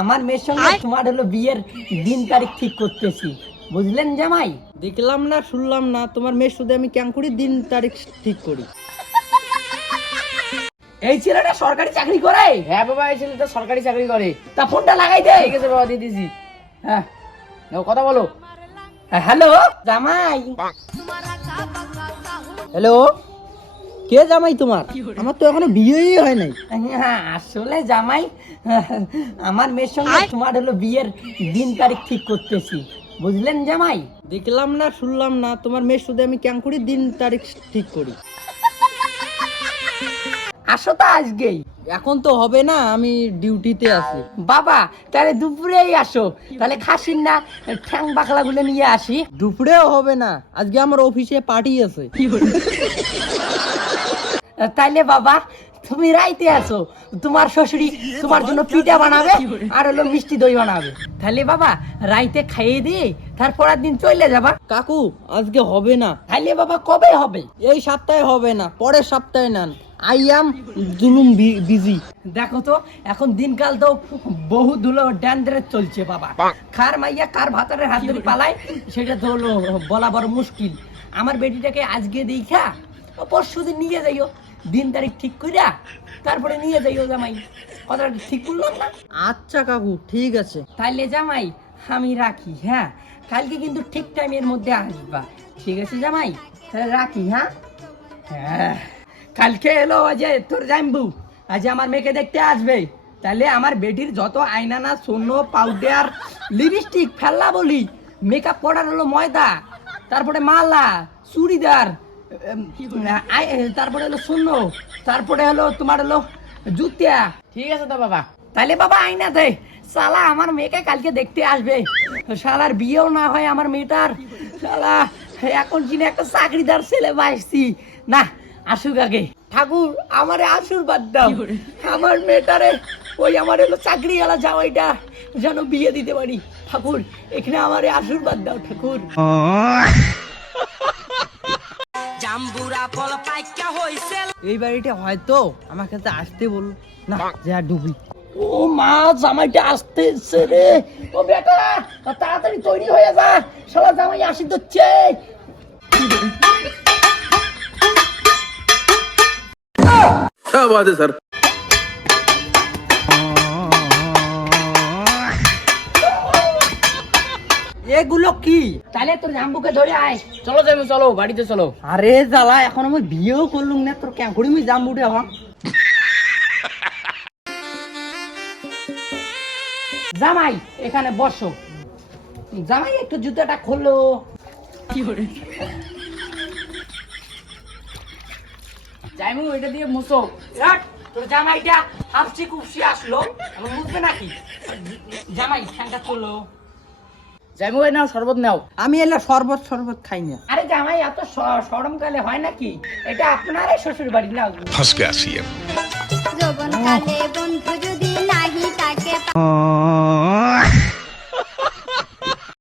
আমার মেয়ের সঙ্গে তোমার হলো বিয়ের দিন তারিখ ঠিক করতেছি, বুঝলেন জামাই? দেখলাম না শুনলাম না, তোমার মেয়ের সাথে আমি কেন করি দিন তারিখ ঠিক করি? এই ছেলেটা সরকারি চাকরি করে? হ্যাঁ বাবা, এই ছেলে তো সরকারি চাকরি করে। তা ফোনটা লাগাই দে। ঠিক আছে বাবা, দিয়ে দিছি। হ্যাঁ নাও, কথা বলো। হ্যালো জামাই। হ্যালো, কে জামাই তোমার? আমার তো এখনো বিয়েই হয় নাই। হ্যাঁ আসলে জামাই, আমার মেয়ের সঙ্গে তোমার হলো বিয়ের দিন তারিখ ঠিক করতেছি, বুঝলেন জামাই? দেখলাম না শুনলাম না, তোমার মেয়ের সাথে আমি কেন করি দিন তারিখ ঠিক করি? আসো তো আজকেই। এখন তো হবে না, আমি ডিউটিতে আছি। বাবা তাহলে দুপুরেই আসো, তাহলে খাসির না ঠ্যাং বাকলা গুলো নিয়ে আসি। দুপুরেও হবে না, আজকে আমার অফিসে পার্টি আছে। তাইলে বাবা তুমি রাইতে আসো, তোমার শ্বশুরি তোমার জন্য পিঠা বানাবে আর হলো মিষ্টি দই বানাবে। তাহলে বাবা রাইতে খাইয়ে দিয়ে তারপরের দিন চলে যাবা। কাকু আজকে হবে না। তাইলে বাবা কবে হবে? এই সপ্তাহে হবে না, পরের সপ্তাহে নেন। আই অ্যাম জুলুম বিজি। দেখো তো এখন দিনকাল তো বহু ধুলো ড্যান্ড্রেস চলছে বাবা। কার মাইয়া কার ভাতারের হাত ধরে পালায় সেটা তো হলো বলা বড় মুশকিল। আমার বেটিটাকে আজকে দেখা পরশু দিন নিয়ে যাইও, দিন তারিখ ঠিক কইরা তারপরে নিয়ে যাইও জামাই। কথাটা ঠিক বললাম না? আচ্ছা কাকু ঠিক আছে। তাইলে জামাই আমি রাখি, হ্যাঁ কালকে কিন্তু ঠিক টাইমের মধ্যে আসবা, ঠিক আছে জামাই? তাহলে রাখি। হ্যাঁ হ্যাঁ, কালকে এলো আজ তোর জাম্বু, আজ আমার মেয়েকে দেখতে আসবে। তাহলে আমার বেটির যত আয়নানা সোনো পাউডার লিপস্টিক ফেললা বলি, মেকআপ পাউডার হলো ময়দা, তারপরে মালা চুড়িদার, তারপরে হলো সোনো, তারপরে হলো তোমার হলো জুতিয়া। ঠিক আছে তো বাবা। তাহলে বাবা আইনা দে, শালা আমার মেয়েকে কালকে দেখতে আসবে। শালার বিয়েও না হয় আমার মেয়েটার, শালা এখন কিনে একটা চাকরিদার ছেলে পাইছি না। আসুক আগে ঠাকুর, আমারে আশীর্বাদ দাও, আমার মেয়েটারে ওই আমার হলো চাকরি এলা যাওয়াইটা যেন বিয়ে দিতে পারি। ঠাকুর এখানে আমারে আশীর্বাদ দাও ঠাকুর। এই বাড়িটা হয়তো আমার কাছে আসতে বল না, যা ডুবি। ও মা, জামাইটা আসতেছে রে। ও বেটা তাড়াতাড়ি তৈরি হয়ে যা, শালা জামাই আসি হচ্ছে। क्या बात है सर। এগুলো কি? তাহলে তোর জাম্বুকে ধরে আয়। চলো যাবো, চলো বাড়িতে চলো। আরে জ্বালা, এখন আমি বিয়েও করলুম না, তোর কেন করি আমি জাম্বুটে এখন? জামাই এখানে বসো। জামাই একটু জুতাটা খোলো। যাইমু, এটা দিয়ে মুছো। রাট, তোর জামাইটা হাফসি কুপসি আসলো, এখন মুছবে নাকি? জামাই ফ্যানটা খোলো। যাইমু, এই নাও শরবত নাও। আমি এলে শরবত শরবত খাই না। আরে জামাই এত সরমকালে হয় নাকি? এটা আপনারই শ্বশুর বাড়ি না? फंस गया सीएम। যৌবনকালে বন্ধু যদি নাহি তাকে